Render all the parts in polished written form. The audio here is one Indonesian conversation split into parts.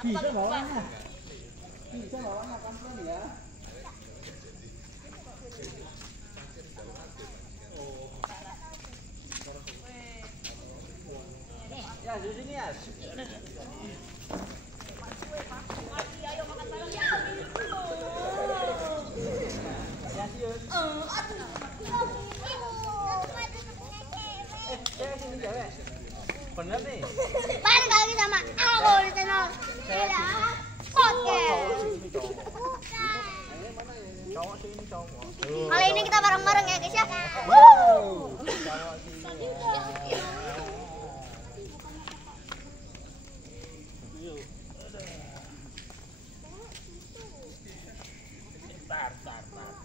Bisa bawahnya. Bisa bawahnya pelan-pelan ya. Ya, di sini ya. Bener nih. Balik lagi sama aku di channel podcast. Kali ini kita bareng-bareng ya guys ya.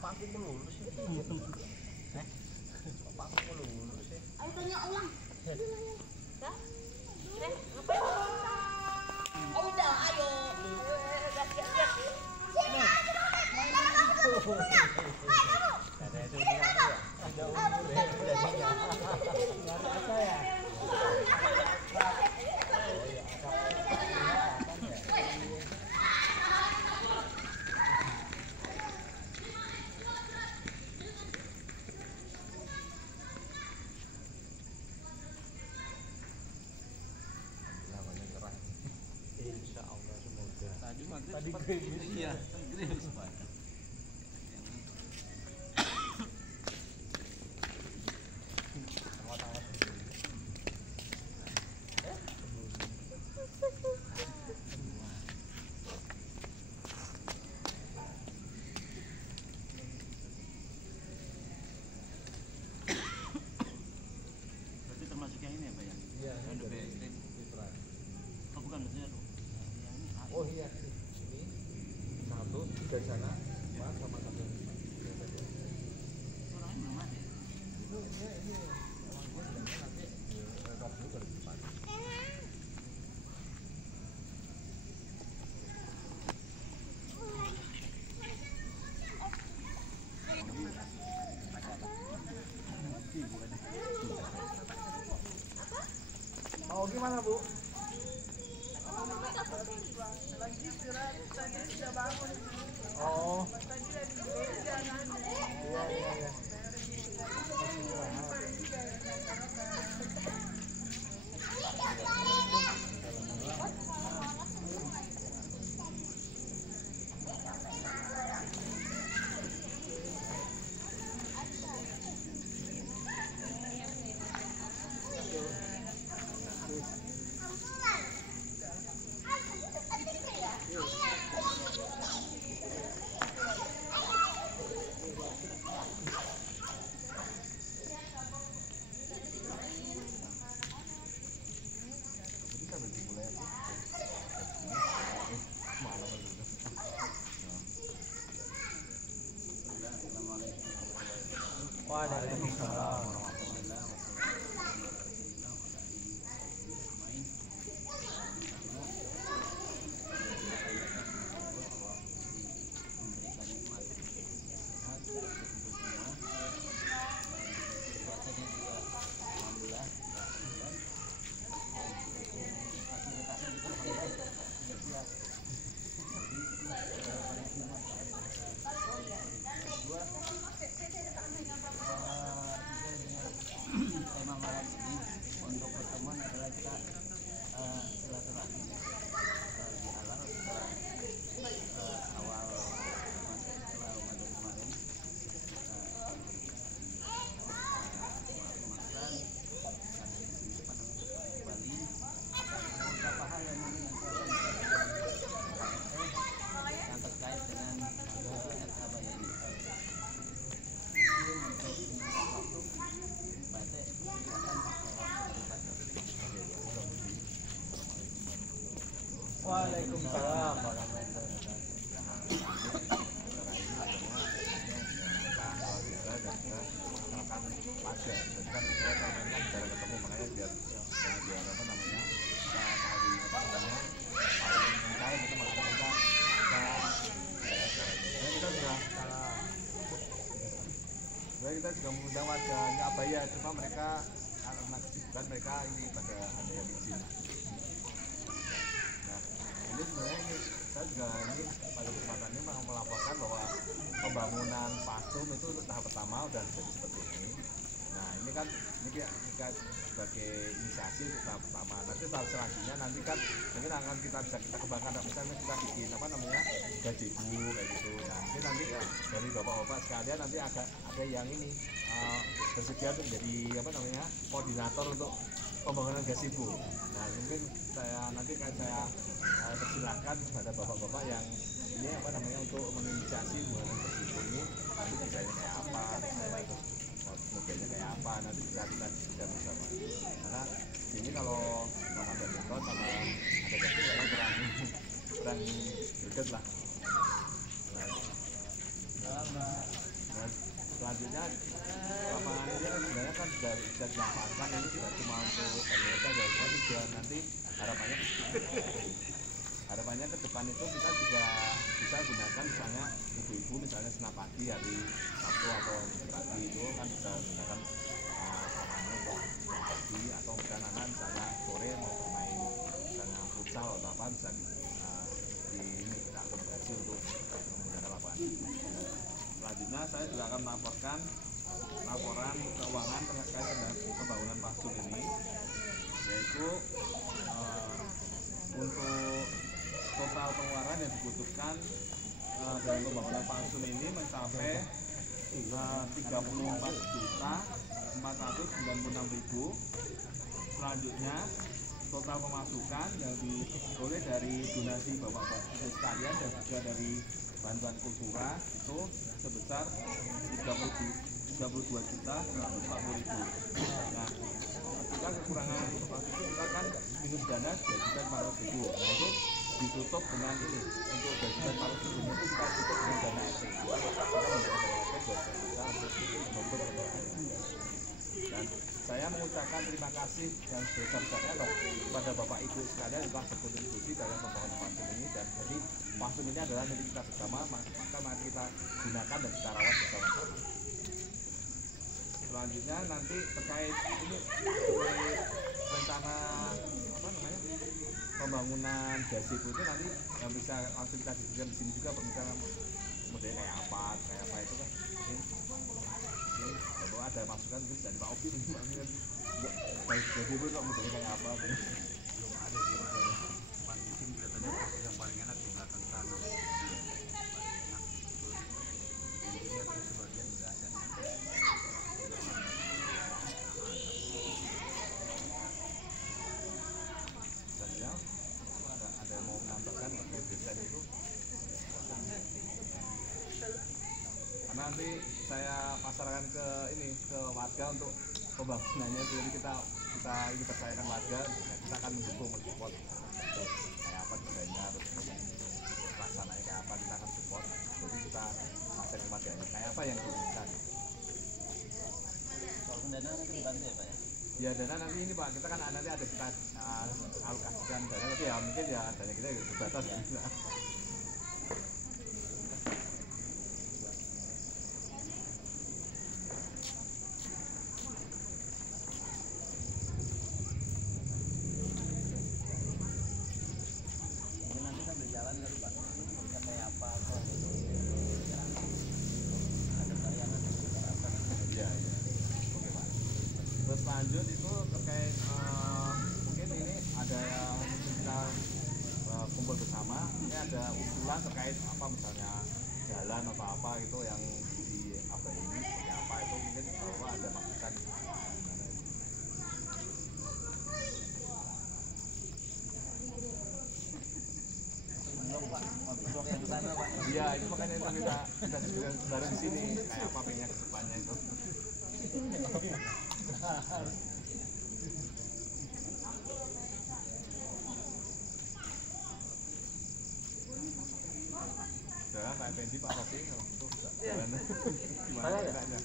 Paku melulu sih. Paku melulu sih. Ayo tanya ulang. Udah, ayo. Tadi gerimis. Iya, gerimis Pak. Berarti termasuk yang ini ya Pak ya? Iya, Yang dari BSD. Citra. Oh bukan maksudnya tuh. Yang ini A. Oh iya, ini satu dari sana, Mas, sama satu. Orangnya belum mati. Ini emang gue bilangnya nanti rekod dulu baru depan. Mau gimana Bu? Oh. Iya, iya, iya. Waalaikumsalam. Tema malam ini untuk pertemuan adalah kita silaturahmi di halal setelah awal setelah Ramadan kemarin makan ada di sini pada kembali beberapa hal yang mungkin yang terkait dengan RK Baya ini. Waalaikumsalam. Kita juga mengundang warganya Abaya, cuma mereka karena kesibukan mereka ini pada ada yang izin. Nah, Ini sebenarnya ini saya juga ini pada kesempatan ini mau melaporkan bahwa pembangunan Pasum itu untuk tahap pertama udah jadi seperti ini. Nah ini kan ini sebagai inisiasi untuk tahap pertama. Nanti tahap selanjutnya nanti kan mungkin akan kita bisa kita kembangkan. Misalnya kita bikin apa namanya gazebo kayak gitu. Nah mungkin nanti dari bapak-bapak sekalian nanti ada yang ini bersedia untuk menjadi apa namanya koordinator untuk pembangunan gazebo. Nah mungkin saya nanti kan saya persilahkan kepada bapak-bapak yang ini apa namanya untuk menginisiasi pembangunan gazebo ini nanti desainnya kayak apa, modelnya kayak apa, nanti bisa kita diskusikan bersama. Karena sini kalau sama ada beton sama ada gazebo memang kurang greget lah. Nah, selanjutnya lapangan ini kan sebenarnya kan sudah bisa dimanfaatkan, ini tidak cuma untuk pemerintah ya, juga nanti harapannya ke depan itu kita juga bisa gunakan misalnya ibu-ibu misalnya senapati hari Sabtu atau pagi itu kan bisa gunakan lapangan untuk pagi atau misalnya sore mau bermain misalnya futsal atau apa bisa ini kita akomodasi untuk menggunakan lapangan. Selanjutnya saya juga akan melaporkan laporan keuangan terkait dengan pembangunan Pasum ini, yaitu untuk total pengeluaran yang dibutuhkan dalam pembangunan Pasum ini mencapai 34.496.000. Selanjutnya total pemasukan yang diperoleh dari donasi bapak-bapak sekalian dan juga dari bantuan kultura itu sebesar 32.140.000. Nah, kita kekurangan waktu itu kita kan minus dana 2.400.000. Nah itu ditutup dengan ini untuk 2.400.000 itu kita tutup dengan dana eksekutif. Kita menggunakan dana untuk dan saya mengucapkan terima kasih yang sebesar-besarnya kepada Bapak Ibu sekalian yang telah berkontribusi dalam pembangunan Pasum ini. Dan jadi Pasum ini adalah milik kita bersama, maka mari kita gunakan dan kita rawat bersama-sama. Selanjutnya nanti terkait ini rencana apa namanya pembangunan gazebo itu nanti yang bisa langsung kita diskusikan di sini juga, misalnya modelnya kayak apa itu kan. Kalau ada masukan mungkin dari Pak Opi mungkin gazebo itu modelnya kayak apa? Belum ada sih, mungkin kelihatannya yang paling enak di belakang sana. Ini ada sebagian udah ada. Ada yang mau menambahkan terkait desain itu? Karena nanti saya pasarkan ke warga untuk pembangunannya, jadi kita percayakan warga, kita akan mendukung support kayak apa desainnya, terus pelaksananya kayak apa kita akan support, jadi kita pasar ke warga ini kayak apa yang diinginkan. Kalau dana nanti dibantu ya Pak ya? Ya dana nanti ini Pak, kita kan nanti ada kita alokasikan dana, tapi ya mungkin ya dana kita terbatas kan. Nanti kan berjalan kali Pak, kayak apa atau ada bayangan apa? Iya. Oke Pak. Terus lanjut itu terkait mungkin ini ada yang kita kumpul bersama, ini ada usulan terkait apa misalnya jalan atau apa itu yang di apa ini seperti apa itu mungkin bahwa ada masukan gimana itu. Belum Pak, blok yang sana Pak. Iya itu makanya itu kita diskusikan bareng di sini kayak apa pengennya ke depannya itu. Sudah Pak Effendi, Pak Rofi untuk gimana caranya?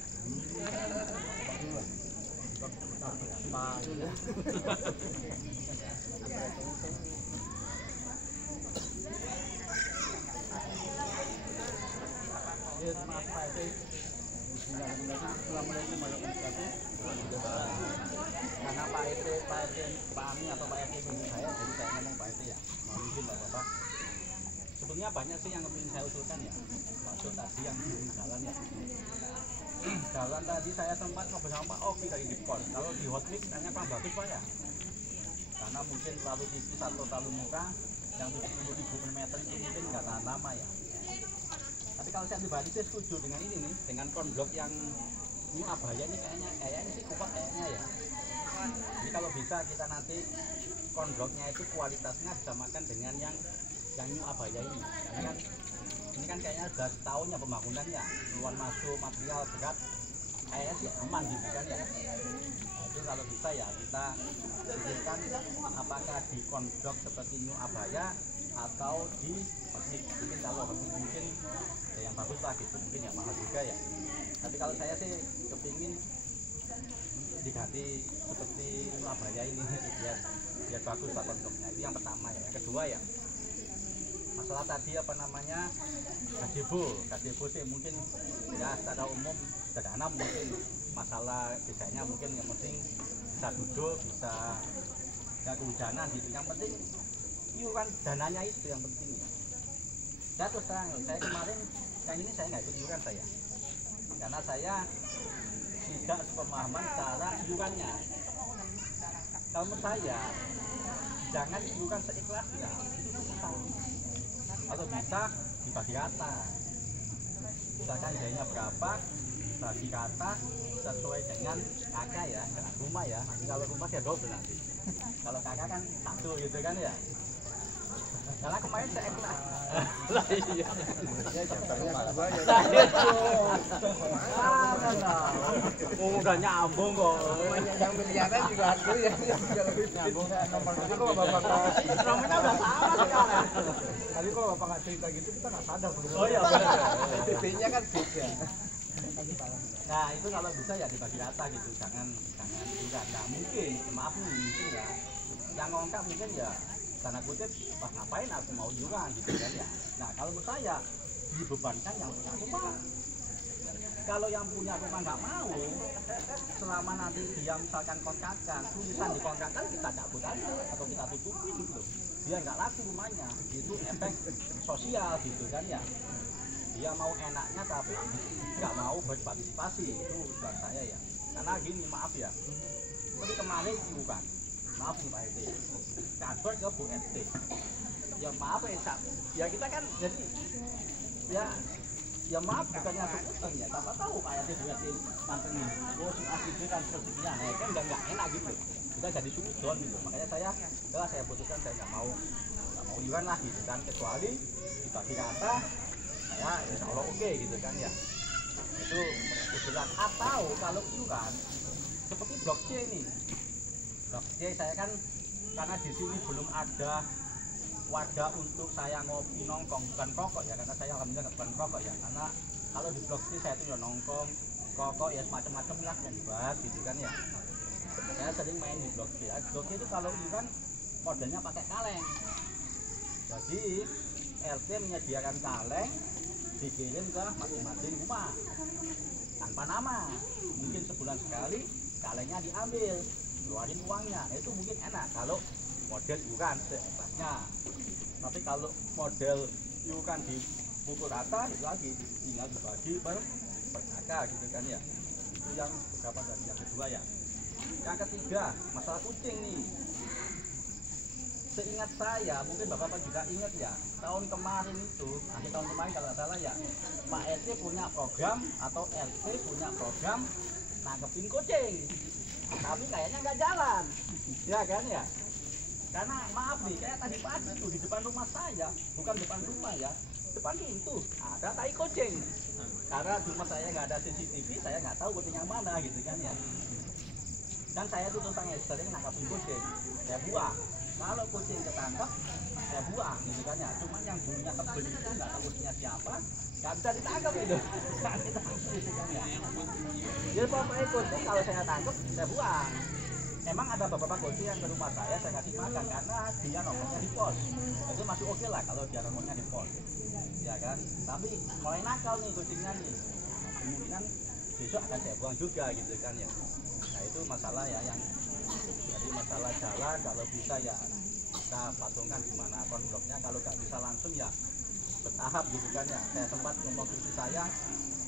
Maaf Pak, itu Assalamualaikum warahmatullahi wabarakatuh. Karena Pak RT, Pak Ami atau Pak RT menurut saya, jadi saya ngomong Pak RT ya. Mohon izin Bapak. Sebetulnya banyak sih yang ingin saya usulkan ya. Maksud tadi yang di jalan ya. Jalan tadi saya sempat ngobrol sama Pak Oki dari Dipkon. Kalau di hot mix hanya kurang bagus Pak ya. Karena mungkin terlalu tipis atau terlalu muka, yang 70.000 meter itu mungkin nggak tahan lama ya. Tapi kalau saya pribadi saya setuju dengan ini nih, dengan konblok yang ini Abaya ini kayaknya sih kuat kayaknya ya. Jadi kalau bisa kita nanti konbloknya itu kualitasnya disamakan dengan yang New Abaya ini. Karena kan ini kan kayaknya sudah setahun ya pembangunannya, keluar masuk material berat, kayaknya sih aman gitu kan ya. Nah, itu kalau bisa ya kita pikirkan apakah di konblok seperti New Abaya atau di Hotmix. Mungkin kalau Hotmix mungkin ya yang bagus lah gitu, mungkin ya mahal juga ya. Tapi kalau saya sih kepingin diganti seperti New Abaya ini biar bagus lah konbloknya. Itu yang pertama ya. Yang kedua ya masalah tadi apa namanya gazebo sih mungkin ya secara umum sederhana, mungkin masalah desainnya mungkin yang penting bisa duduk, bisa nggak kehujanan gitu. Yang penting iuran dananya itu yang penting ya. Saya terus terang, saya kemarin yang ini saya nggak ikut iuran saya, karena saya tidak sepemahaman cara iurannya. Kalau menurut saya jangan iuran seikhlasnya, itu susah. Kalau bisa dibagi rata, misalkan biayanya berapa, bagi rata sesuai dengan kakak ya, dengan rumah ya. Nanti kalau rumah ya double nanti. Kalau kakak kan satu gitu kan ya. Karena kemarin saya ikhlas. Lah iya. Udah nyambung kok. Yang miliaran juga aku ya lebih nyambung. Tadi kok bapak nomornya udah sama sekarang. tadi kok bapak nggak cerita gitu kita nggak sadar. Oh iya benar. PP-nya kan beda. Nah itu kalau bisa ya dibagi rata gitu, jangan enggak. Nah mungkin maaf nih mungkin ya yang ngongkak mungkin ya tanda kutip pas ngapain aku mau iuran gitu kan ya. Nah kalau menurut saya dibebankan yang punya rumah. Kalau yang punya rumah nggak mau, selama nanti dia misalkan kontrakan, tulisan di kontrakan kita cabut aja atau kita tutupin gitu, dia nggak laku rumahnya, itu efek sosial gitu kan ya. Dia mau enaknya tapi nggak mau berpartisipasi, itu buat saya ya. Karena gini maaf ya, tapi kemarin bukan, maaf nih Pak RT, kabar ke Bu RT, ya maaf ya kita kan jadi ya maaf bukannya sebutan ya, tanpa tahu Pak RT Bu RT mantengin, oh si asli kan sepertinya, nah kan nggak enak gitu, kita jadi sudon gitu. Makanya saya putuskan saya nggak mau iuran lah gitu kan, kecuali dibagi rata. Ya insya Allah oke gitu kan ya, itu usulan. Atau kalau iuran seperti blok C ini, blok C saya kan karena di sini belum ada wadah untuk saya ngopi nongkrong, bukan rokok ya, karena saya alhamdulillah nggak bukan rokok ya, karena kalau di blok C saya itu ya nongkrong rokok ya semacam-macam lah yang dibahas gitu kan ya. Saya sering main di blok C. Blok C itu kalau iuran modelnya pakai kaleng, jadi RT menyediakan kaleng dikirim ke masing-masing rumah tanpa nama, mungkin sebulan sekali kalengnya diambil, keluarin uangnya. Nah, itu mungkin enak kalau model iuran seikhlasnya. Tapi kalau model iuran dipukul rata itu lagi tinggal dibagi per kakak gitu kan ya. Itu yang beberapa dari yang kedua ya. Yang ketiga masalah kucing nih. Seingat saya, mungkin Bapak juga ingat ya, tahun kemarin itu, akhir tahun kemarin kalau nggak salah ya, Pak RT punya program atau RT punya program nangkepin kucing, tapi kayaknya nggak jalan, ya kan ya? Karena maaf nih, kayak tadi pagi tuh di depan rumah saya, bukan depan rumah ya, depan pintu ada tai kucing. Karena di rumah saya nggak ada CCTV, saya nggak tahu kucing yang mana gitu kan ya. Dan saya tuh tentang sering nangkepin kucing, saya buang. Kalau kucing ketangkap, saya buang gitu kan ya. Cuman yang bulunya tebel itu nggak tahu kucingnya siapa, nggak bisa ditangkap itu. Nggak ditangkap gitu kan ya. Jadi pokoknya kucing kalau saya tangkap, saya buang. Emang ada beberapa kucing yang ke rumah saya kasih makan karena dia nongkrongnya di pos. Itu masih oke lah kalau dia nongkrongnya di pos, ya kan. Tapi mulai nakal nih kucingnya nih. Kemungkinan besok akan saya buang juga gitu kan ya. Nah itu masalah ya yang jadi masalah jalan, kalau bisa ya kita patungkan gimana konbloknya, kalau nggak bisa langsung ya bertahap gitu kan ya. Saya sempat ngomong ke istri saya,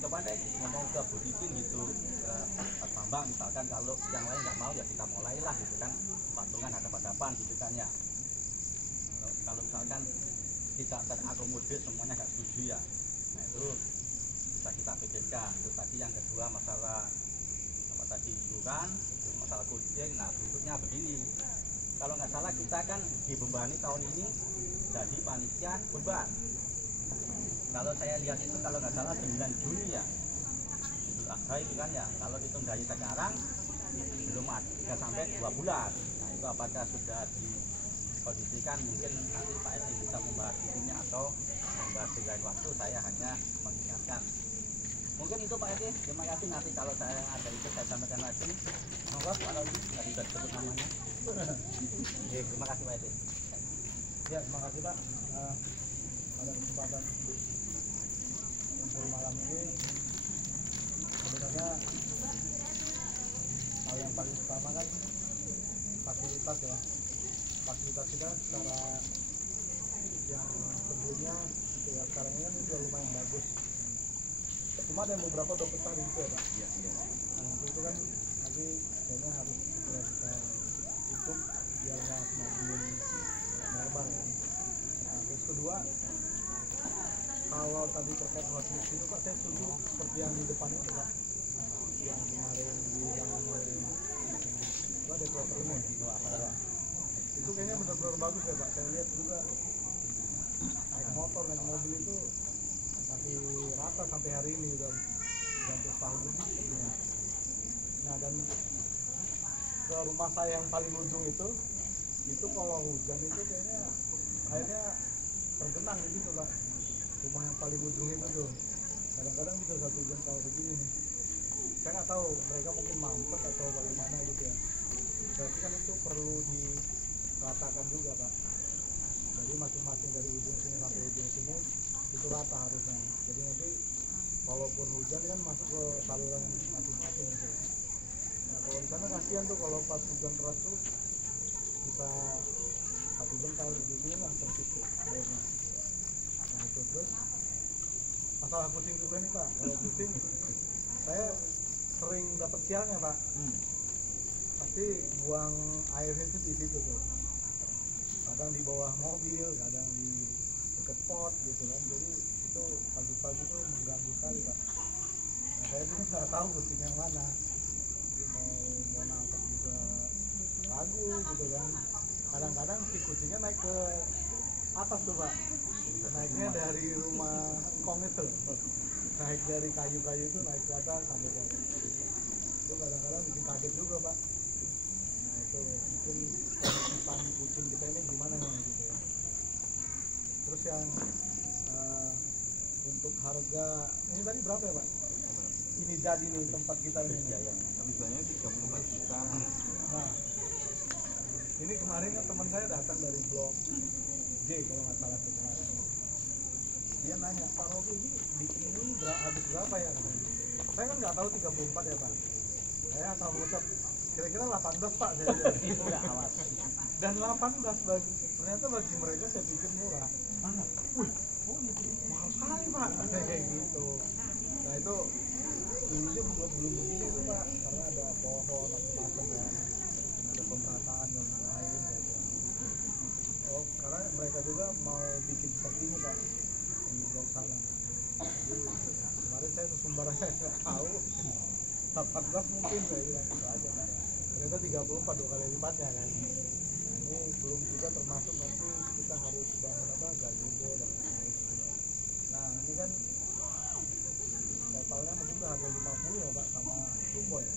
coba deh ngomong ke Bu Titin gitu, ke Pak Bambang misalkan, kalau yang lain nggak mau ya kita mulailah gitu kan, patungan hadap-hadapan gitu kan ya. Kalau misalkan tidak terakomodir semuanya nggak setuju ya, nah itu bisa kita pikirkan. Terus tadi yang kedua masalah apa tadi, iuran, masalah kucing. Nah berikutnya begini, kalau nggak salah kita kan dibebani tahun ini jadi panitia kurban. Kalau saya lihat itu kalau nggak salah 9 Juni ya, Idul Adha itu kan ya. Kalau hitung dari sekarang belum ada sampai 2 bulan. Nah itu apakah sudah dikondisikan? Mungkin nanti Pak RT bisa membahas ini atau membahas di lain waktu. Saya hanya mengingatkan. Mungkin itu Pak RT. Terima kasih. Nanti kalau saya ada itu saya sampaikan lagi. Monggo kalau tadi sudah disebut namanya. Oke, terima kasih Pak RT. Ya, terima kasih Pak. Pada kesempatan malam ini sebenarnya hal yang paling utama kan fasilitas ya. Fasilitas kita secara yang sebelumnya ya, sekarang ini kan sudah lumayan bagus. Cuma ada beberapa udah pecah gitu ya Pak. Iya, iya. Nah, itu kan nanti kayaknya harus segera kita tutup biar nggak semakin melebar kan. Nah, terus kedua, kalau tadi terkait hotmix itu Pak, saya setuju seperti yang di depan itu Pak, yang kemarin dibangun oleh Pak developer ini ya. Itu kayaknya benar-benar bagus ya Pak. Saya lihat juga naik motor, naik mobil itu masih rata sampai hari ini, udah hampir tahun lebih sepertinya. Nah dan ke rumah saya yang paling ujung itu kalau hujan itu kayaknya airnya tergenang gitu Pak. Rumah yang paling ujung itu tuh kadang-kadang bisa 1 jam kalau begini nih. Saya nggak tahu mereka mungkin mampet atau bagaimana gitu ya. Berarti kan itu perlu diratakan juga Pak. Jadi masing-masing dari ujung sini sampai ujung sini itu rata harusnya. Jadi nanti walaupun hujan kan masuk ke saluran masing-masing gitu. Nah kalau di sana kasihan tuh kalau pas hujan deras tuh bisa 1 jam kalau begini langsung tutup airnya. Nah itu terus masalah kucing juga nih Pak. Kalau kucing saya sering dapat siangnya Pak. Pasti buang air itu di situ tuh. Kadang di bawah mobil, kadang di dekat pot gitu kan. Jadi itu pagi-pagi tuh mengganggu sekali Pak. Nah saya juga nggak tahu kucing yang mana. Jadi mau nangkep juga ragu gitu kan. Kadang-kadang si kucingnya naik ke atas tuh Pak. Naiknya dari rumah engkong itu, naik dari kayu-kayu itu naik ke atas sampai ke atas. Itu kadang-kadang bikin kaget juga Pak. Nah itu mungkin penitipan kucing kita ini gimana nih gitu ya. Terus yang untuk harga ini tadi berapa ya Pak? Ini jadi nih tempat kita ini nih. Habisnya 34 juta. Nah ini kemarin kan teman saya datang dari blok J kalau nggak salah kemarin. Dia nanya, Pak Robi ini bikin ini habis berapa ya? Saya kan nggak tahu 34 ya Pak. Saya asal ngucap kira-kira 18 Pak saya bilang. Itu nggak awas. Dan 18 ternyata bagi mereka saya pikir murah. Mana? Wih, oh ini mahal sekali Pak. Kayak gitu. Nah itu dulunya belum begini tuh Pak, karena ada pohon macam-macam ya, ada pemerataan dan lain gitu. Oh, karena mereka juga mau bikin seperti ini Pak di blok sana. Jadi kemarin saya sesumbar aja nggak tahu. 18 mungkin saya bilang itu aja Pak. Ternyata 34 2 kali lipatnya kan. Nah ini belum juga termasuk nanti kita harus bangun apa gazebo dan lain-lain. Nah ini kan totalnya mungkin udah harga 50 ya Pak sama ruko ya.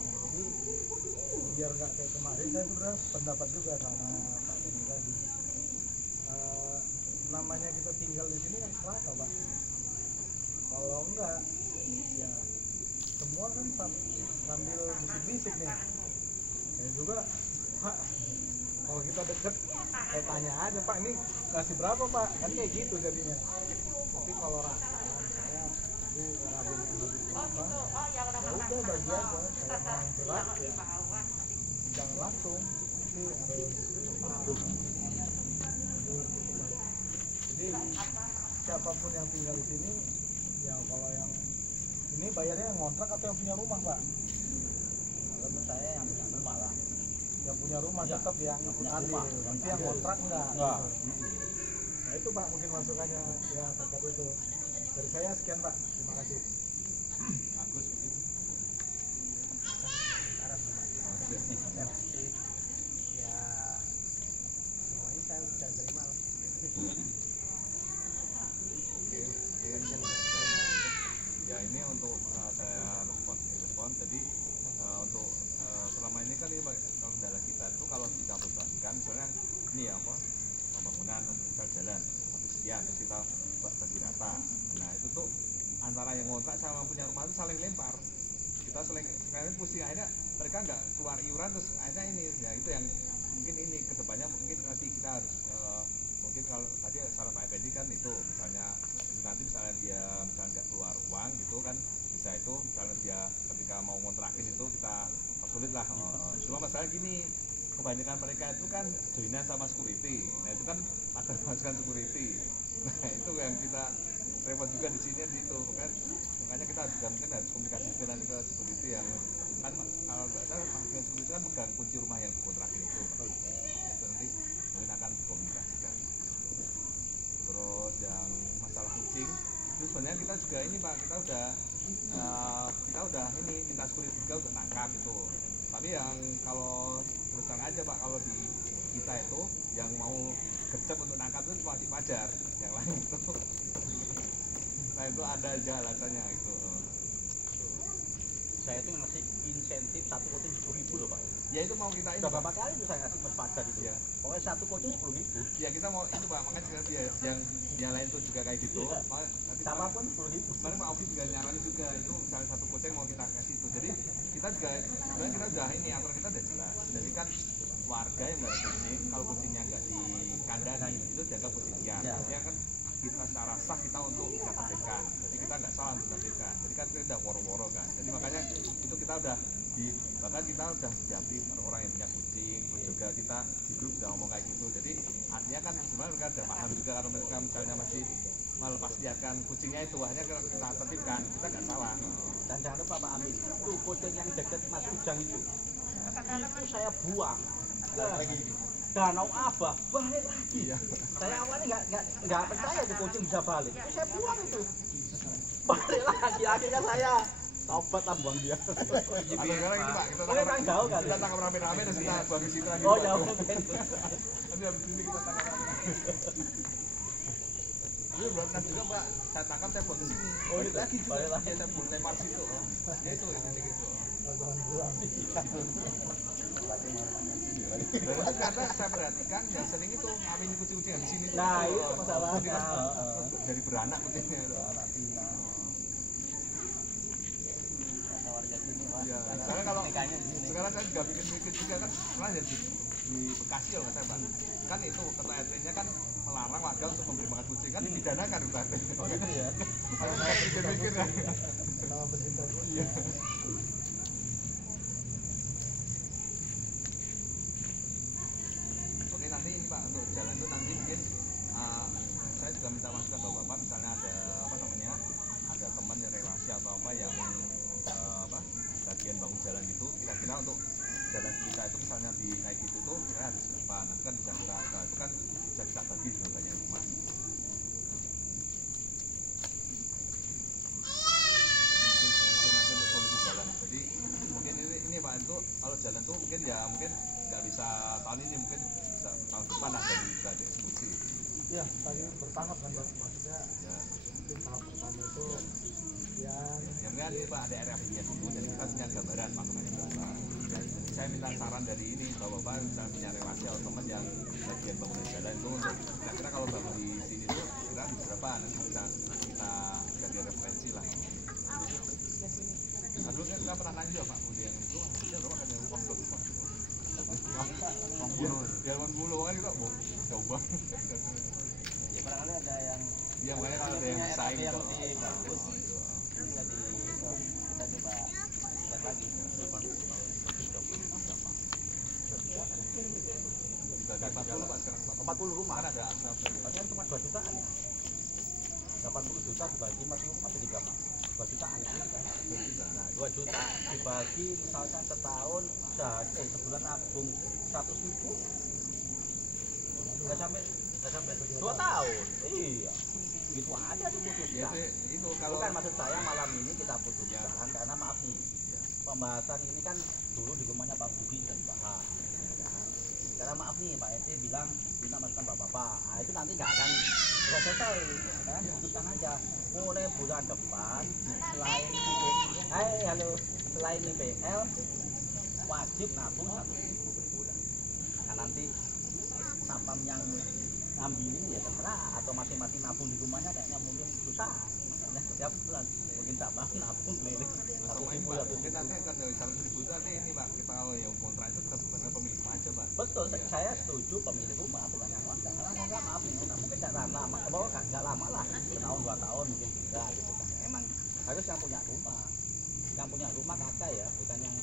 Nah jadi biar nggak kayak kemarin, saya sebenarnya pendapat juga sama Pak Beni tadi. Namanya kita tinggal di sini kan serata Pak. Kalau enggak ya semua kan sambil bisik-bisik nih. Saya juga Pak, kalau kita deket tanya aja Pak ini ngasih berapa Pak, kan kayak gitu jadinya. Tapi kalau rata saya nanti Raden yang habis apa ya udah bagi aja kalau yang berat ya jangan langsung nanti harus paham. Jadi siapapun yang tinggal di sini ya kalau yang ini bayarnya yang ngontrak atau yang punya rumah Pak? Menurut saya yang punya rumah lah. Yang punya rumah Ya, tetap yang ikut punya adil, rumah. nanti yang kontrak enggak. Enggak. Nah itu Pak mungkin masukannya ya terkait itu. Dari saya sekian Pak, terima kasih. Bagus gitu. Ya semuanya saya bisa terima. Ya ini untuk saya respon. Jadi untuk selama ini kan ini kalau kendala kita itu kalau dicampurkan misalnya ini ya apa pembangunan misal jalan habis sekian terus kita bagi rata. Nah itu tuh antara yang ngontrak sama punya rumah itu saling lempar. Kita saling pusing akhirnya mereka nggak keluar iuran terus akhirnya ini ya itu yang mungkin ini kedepannya mungkin nanti kita harus mungkin kalau tadi saran Pak Effendi kan itu misalnya nanti misalnya dia misalnya nggak keluar uang gitu kan bisa itu misalnya dia ketika mau ngontrakin itu kita sulit lah. Cuma masalah gini kebanyakan mereka itu kan joinan sama security. Nah itu kan ada masukan security. Nah itu yang kita repot juga di sini di itu kan makanya kita juga mungkin harus komunikasi dengan ke security yang kan kalau nggak salah yang security kan pegang kunci rumah yang dikontrakin itu. Nanti mungkin akan dikomunikasikan. Terus yang masalah kucing itu sebenarnya kita juga ini Pak kita udah ini minta security juga untuk tangkap itu. Tapi yang kalau terus terang aja Pak kalau di kita itu yang mau gercep untuk nangkap itu cuma Pajar, yang lain itu nah itu ada aja alasannya itu. Saya itu ngasih insentif satu kucing 10.000 loh Pak. Ya itu mau kita ini Udah Pak. berapa kali itu saya ngasih Mas Pajar itu Ya. Pokoknya satu kucing 10.000. Ya kita mau itu Pak makanya juga yang lain tuh juga kayak gitu. Iya. Nanti Sama pun 10.000. kemarin Pak Oki juga nyaranin juga itu misalnya satu kucing mau kita kasih itu. Jadi kita juga sebenarnya kita udah ini aturan kita udah jelas. Jadi kan warga yang nggak kucing kalau kucingnya nggak dikandani itu dianggap kucing liar. Ya. Artinya kan kita secara sah kita untuk tidak merdeka. Jadi kita nggak salah untuk merdeka. Jadi kan kita udah woro-woro kan. Jadi makanya itu kita udah bahkan kita udah jadi orang yang punya kucing. Terus juga kita di grup udah ngomong kayak gitu. Jadi artinya kan sebenarnya mereka udah paham juga kalau mereka misalnya masih melepas liarkan kucingnya itu hanya kita tertibkan kita nggak salah. Dan jangan lupa Pak Amin, tuh kucing yang dekat Mas Ujang itu saya buang ke Danau Abah, balik lagi. Iya. Saya awalnya nggak percaya tuh kucing bisa balik, terus saya buang itu, balik lagi. Akhirnya saya tobat lah buang dia. Atau sekarang ini Pak kita Mungkin kan jauh kali. kita tangkap rame-rame terus kita buang di situ lagi. Oh Pak. ya mungkin. Nanti habis ini kita tangkap rame. Ini belum pernah juga Pak, saya tangkap saya buang ke sini. Oh, Balik gitu? lagi juga. Balik lagi. Ya, saya buang lempar situ. Ya itu gitu. Jangan buang. Dan itu karena saya perhatikan ya sering itu ngawin kucing-kucing di sini. Nah tuh. itu masalahnya. Jadi kan dari beranak kucingnya itu. Warga sini Pak. Ya, soalnya kalau Nikahnya di sini. sekarang saya juga bikin juga kan pernah jadi di Bekasi kalau nggak salah Pak. Kan itu ketua RT-nya kan melarang warga untuk memberi makan kucing kan dipidanakan bukan? Oh gitu ya. Kalau saya pikir-pikir ya. Sama pencinta kucing. Iya. Oke nanti ini Pak untuk jalan itu nanti mungkin saya juga minta masukan ke Bapak misalnya ada apa namanya ada teman yang relasi atau apa yang bagian bangun jalan gitu kira-kira untuk jalan kita itu misalnya di kayak gitu tuh kira harus berapa nanti kan bisa kita itu kan bisa kita bagi dengan banyak rumah. Jadi mungkin ini Pak itu kalau jalan tuh mungkin ya mungkin nggak bisa tahun ini mungkin bisa tahun depan lah dari bisa dieksekusi. Ya tadi bertahap kan Pak, maksudnya Ya, mungkin tahap pertama itu yang yang kan ini Pak ada RFI-nya dulu jadi kita punya gambaran patungannya berapa. Ya, jadi saya minta saran dari ini bahwa Bapak misalnya punya relasi atau teman yang bagian bangunan jalan itu untuk kira-kira kalau bangun di sini tuh kira berapa nanti bisa kita jadi referensi lah. Aduh kan kita pernah nanya juga Pak Budi yang itu harusnya berapa kan yang uang berapa? Ya 80 kan kita mau coba. Ya barangkali ada yang Ya makanya kalau ada yang bersaing yang tuh. lebih bagus. Oh, iya. coba cek lagi 40 Pak sekarang Pak. 40 rumah. Kan ada asap. Padahal cuma 2 jutaan ya. 80 juta dibagi 40 rumah jadi berapa? 2 jutaan. Nah, 2 juta dibagi misalkan setahun sebulan nabung 100.000. Enggak sampai 2 tahun. Iya. Gitu aja diputuskan. Ya itu kalau Bukan maksud saya malam ini kita putuskan karena maaf nih. Pembahasan ini kan dulu di rumahnya Pak Budi sudah dibahas. Ya kan? Karena maaf nih Pak RT bilang minta masukan Bapak-bapak. Nah, itu nanti nggak akan selesai. Kan putuskan aja. Mulai bulan depan selain IPL wajib nabung 1.000 per bulan. Nah nanti sapam yang ngambilin ya terserah atau masing-masing nabung di rumahnya kayaknya mungkin susah. Makanya setiap bulan mungkin sapam nabung keliling 1.000 ya. mungkin nanti kan dari 100.000 itu nanti ini Pak, kita kalau yang kontrak itu tetap benar pemilik rumah aja Pak. Betul, saya setuju pemilik rumah bukan yang kontrak. Karena enggak maaf nih, mungkin nggak lama, nggak lama lah, setahun 2 tahun mungkin juga gitu kan. Emang harus yang punya rumah kakak ya, bukan yang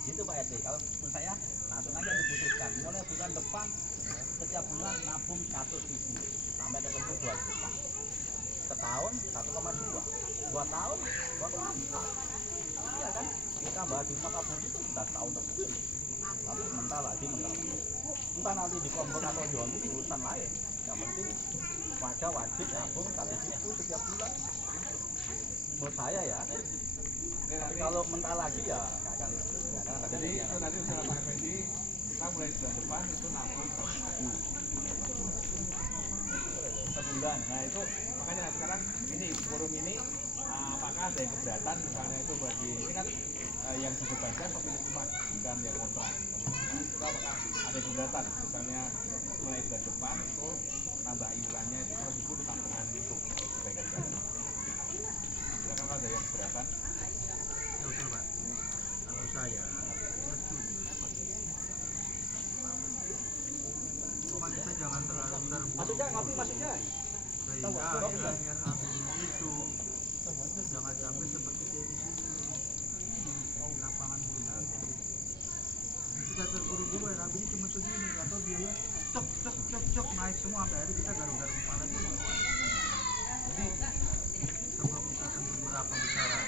gitu Pak RT. Kalau menurut saya langsung aja diputuskan mulai bulan depan setiap bulan nabung 100.000 sampai ketemu 2 juta. Setahun 1,2, 2 tahun 2,4. Iya kan? Kita bahas di rumah Pak Budi itu sudah tahun lebih. Tapi mental lagi. Entah nanti di kompon atau John itu urusan lain. Yang penting wajib nabung 1.000 setiap bulan. Menurut saya ya. Tapi kalau mental lagi ya nggak akan. Jadi itu nanti usaha Pak Effendi kita mulai bulan depan itu nabung 100.000 sebulan. Nah itu makanya sekarang ini forum ini apakah ada yang keberatan misalnya itu bagi ini kan yang dibebankan pemilik rumah bukan yang kontrak. Itu apakah ada yang keberatan misalnya mulai bulan depan itu nambah iurannya itu 100.000 di tabungan itu kebaikan jalan. Silakan kalau ada yang keberatan. Ya betul Pak. Kalau saya cuma kita jangan terlalu Maksudnya ngopi maksudnya? sehingga akhirnya itu jangan sampai seperti kayak di sini di lapangan bola. Kita terburu-buru Rabi ini cuma segini atau biaya cok naik semua sampai hari kita garuk-garuk kepala juga. Jadi sebelum kita tentu berapa besaran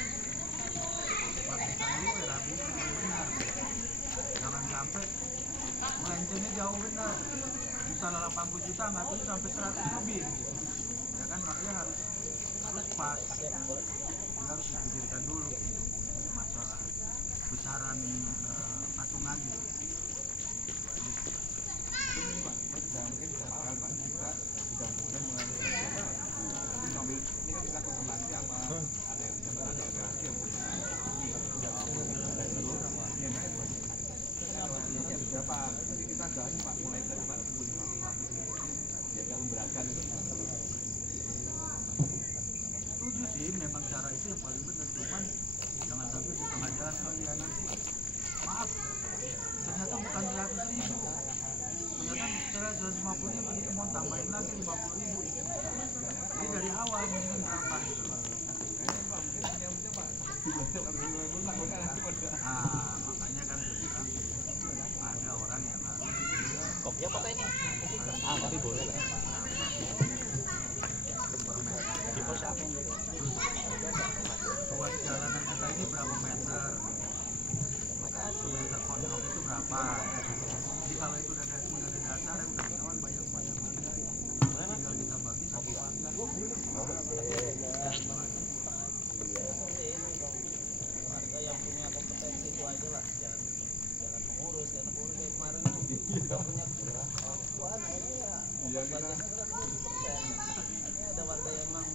pastikan dulu Rabi ini benar. Jangan sampai melencengnya jauh benar. Misalnya 80 juta nggak tuh sampai 100 lebih gitu. Ya kan makanya harus pas, harus dipikirkan dulu masalah besaran patungannya. Ini Pak, mungkin mahal Pak, kita sudah mulai nanti sambil ini kan kita konsultasi sama ada yang relasi yang punya ini ada berapa nanti kita gali Pak mulai dari mana kumpulin satu biar nggak memberatkan itu. Setuju sih, memang cara itu yang paling benar, cuman jangan sampai di tengah jalan ya nanti maaf ternyata bukan 100.000, ternyata secara 150.000 begitu mau tambahin lagi 50.000. Jadi dari awal mungkin berapa gitu. Nah makanya kan bilang ada orang yang harus Kopi apa ini? Kopi boleh lah. Di siapa yang buat jalanan kita ini berapa meter, meter kontrak itu berapa. Jadi kalau itu udah ada dasar yang udah ketahuan banyak harga, tinggal kita bagi sama warga. Warga yang punya kompetensi itu aja lah, jangan mengurus kayak kemarin kita punya kuan ini ya bagiannya 100%. Ini ada warga yang memang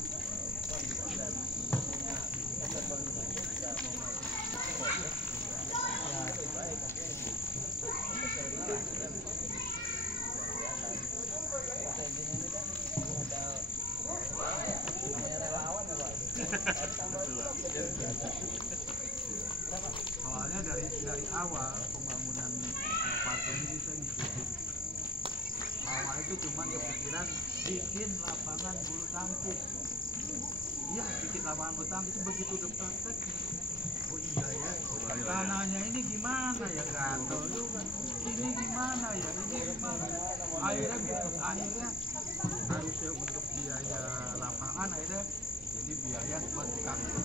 konsisten dan punya keterbangan tidak mau baik ini kan ada namanya relawan ya Pak. Soalnya dari awal pembangunan patung ini saya ngikutin. Awal itu cuma kepikiran bikin lapangan bulu tangkis. Iya, bikin lapangan bulu tangkis begitu udah praktek. Oh iya ya, tanahnya ini gimana ya, gatel juga. Ini gimana ya, ini gimana. Akhirnya harusnya untuk biaya lapangan akhirnya jadi biaya buat tukang ini.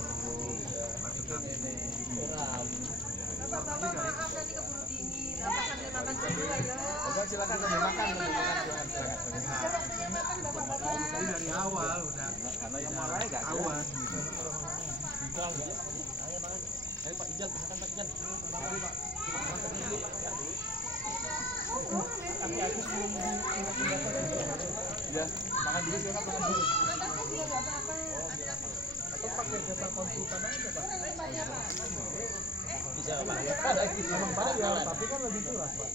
Bapak maaf nanti keburu dingin. Apa sambil makan dulu ya? Oke, silakan sambil makan. Makan bapak-bapak. Jadi dari awal udah Karena yang mulai enggak awan. Ayo Pak Ijal, makan Pak Ijal. Ya, makan dulu silakan makan dulu. Atau pakai jasa konsultan aja Pak. Bisa Pak. Emang bayar, tapi kan lebih jelas Pak.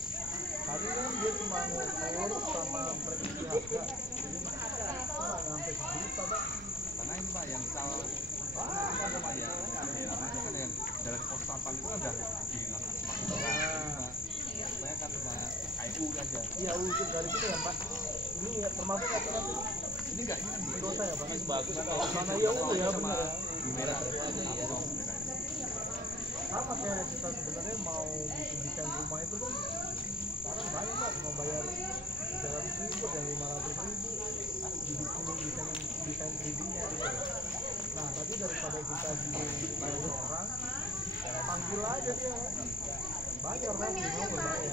Tadi kan dia cuma ngukur sama prediksi harga. Jadi nggak sampai sejuta Pak. Karena ini Pak yang kita ada Pak ya, aja kan yang jalan pos sampah itu kan udah di saya kan cuma KU aja. Iya, ujung dari situ ya Pak. Ini ya, termasuk nggak nanti? Ini enggak ini kan Di kota ya Pak? Masih bagus Pak. Mana ya ya sama benar ya. di merah. Sama kayak kita sebenarnya mau bikin desain rumah itu kan sekarang banyak Pak, mau bayar 300.000 dan 500.000 desain 3D-nya gitu. Nah tadi daripada kita bayar orang, panggil aja dia, bayar kan, mau berbayar.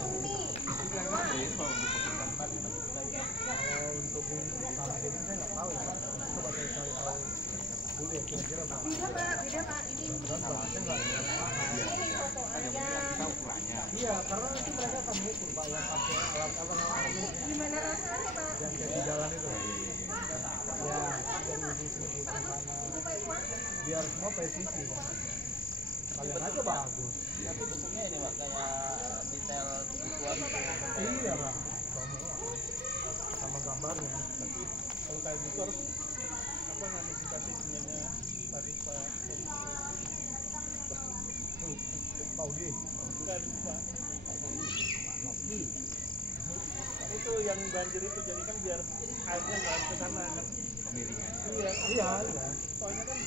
Kalau untuk yang sama ini saya nggak tahu ya Pak, coba saya cari tahu dulu ya kira-kira Pak. Beda Pak. Ini Bagusnya nggak ada Kita ukurannya. iya, karena nanti mereka akan mengukur Pak yang pakai alat apa namanya gimana rasanya Pak? yang kayak di jalan itu. Ya, dari sini ke sana. Biar semua presisi. Kalian aja bagus. Tapi bentuknya ini Pak kayak detail kebutuhan. Iya Pak. Sama gambarnya. Tapi kalau kayak gitu harus apa antisipasi punyanya tadi Pak Maudi. Bukan Pak Maudi. Itu yang banjir itu jadi kan biar airnya nggak ke sana kan. Pemiringan. Iya. Soalnya kan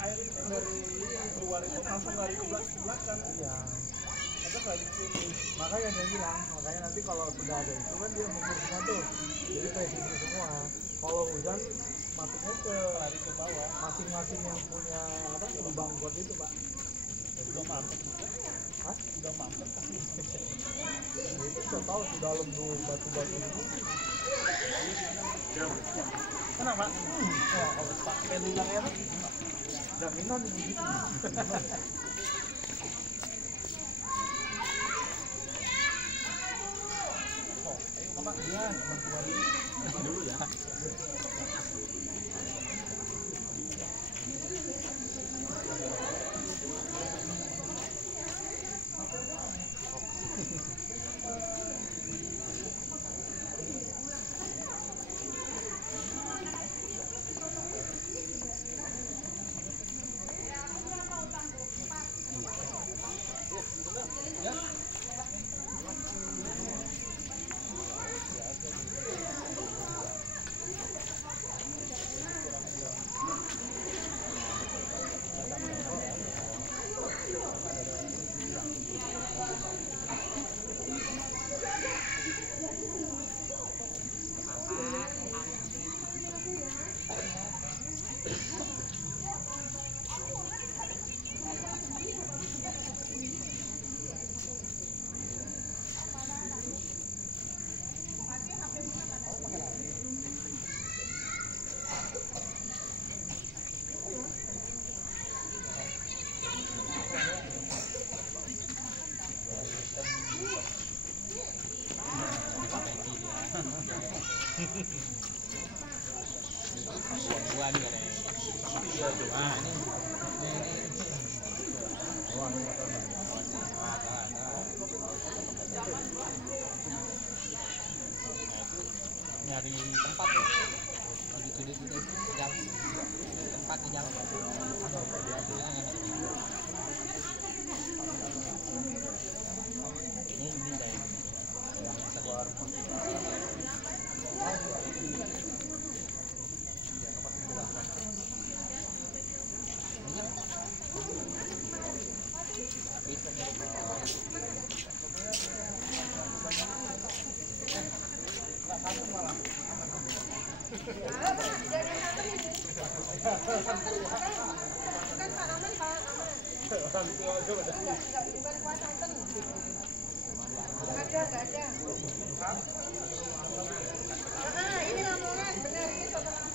air itu dari yang keluar itu langsung lari ke belakang. Iya. Ada lagi sini. Makanya saya bilang, makanya nanti kalau sudah ada itu kan dia mengukur semua tuh. Jadi presisi semua. Kalau hujan masuknya ke lari ke bawah. Masing-masing yang punya apa lubang got itu Pak. Udah mampet juga. Hah? Udah mampet kan? Itu saya tahu di dalam tuh batu-batu itu. Kenapa? Wah, kalau Pak Pelilangnya kan jaminan begitu. Oh, ayo Bapak, dia bantuan dulu ya. Buah nih katanya. Iya tuh. Ah ini. Nyari tempat ya. Lagi sudut jalan. Tempat di jalan. Ini saya yang keluar. Jadi satu ini. Bukan Pak Aman, Pak Aman. Enggak, bukan Pak Santen. Enggak ada. Ini Lamongan, benar ini soto Lamongan.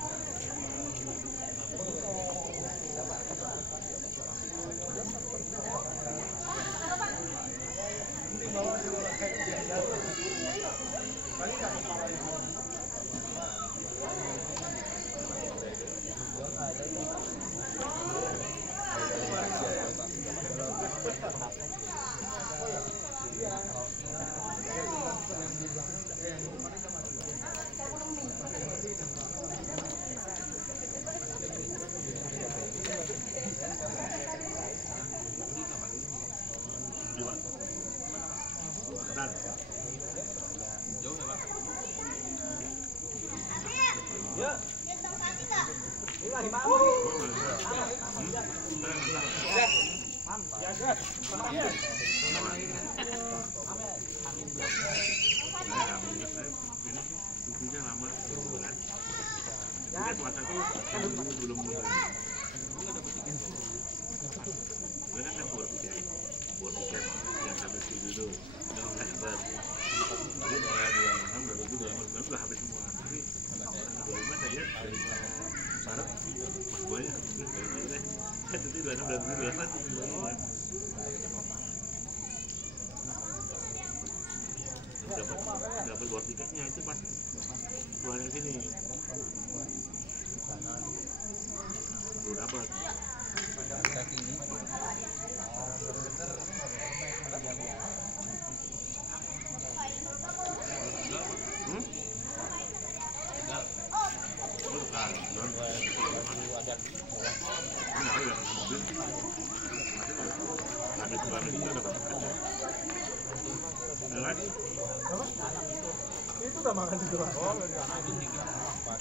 Dapat buat tiketnya itu pas keluar dari sini baru dapat. Itu udah makan di luar.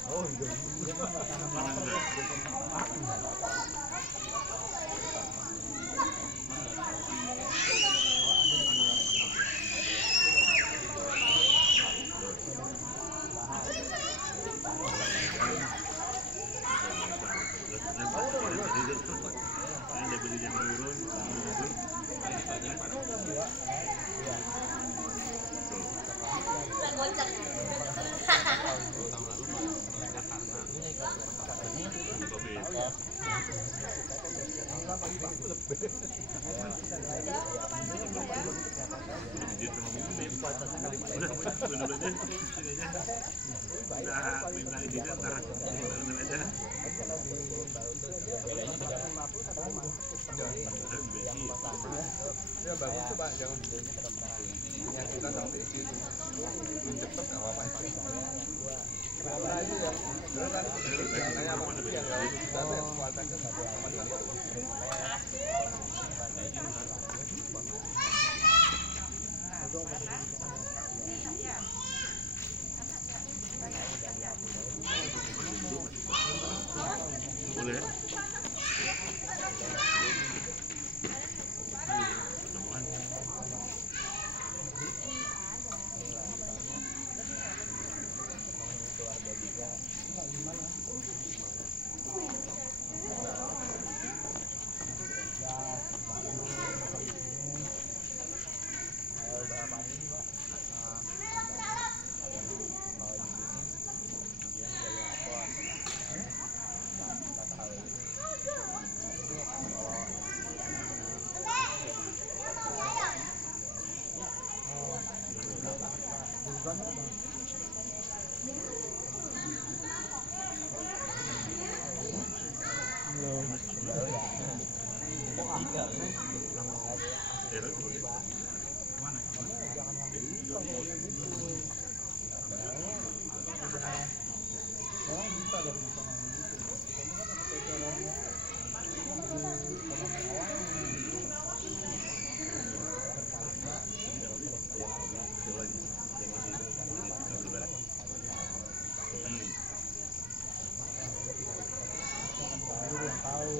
Oh, iya. Ya bagus tuh Pak, jangan yang kita sampai gitu mencepet nggak apa-apa. Kenapa aja ya? Terus kan saya apa sih yang nggak bisa saya kualitasnya boleh. Tahu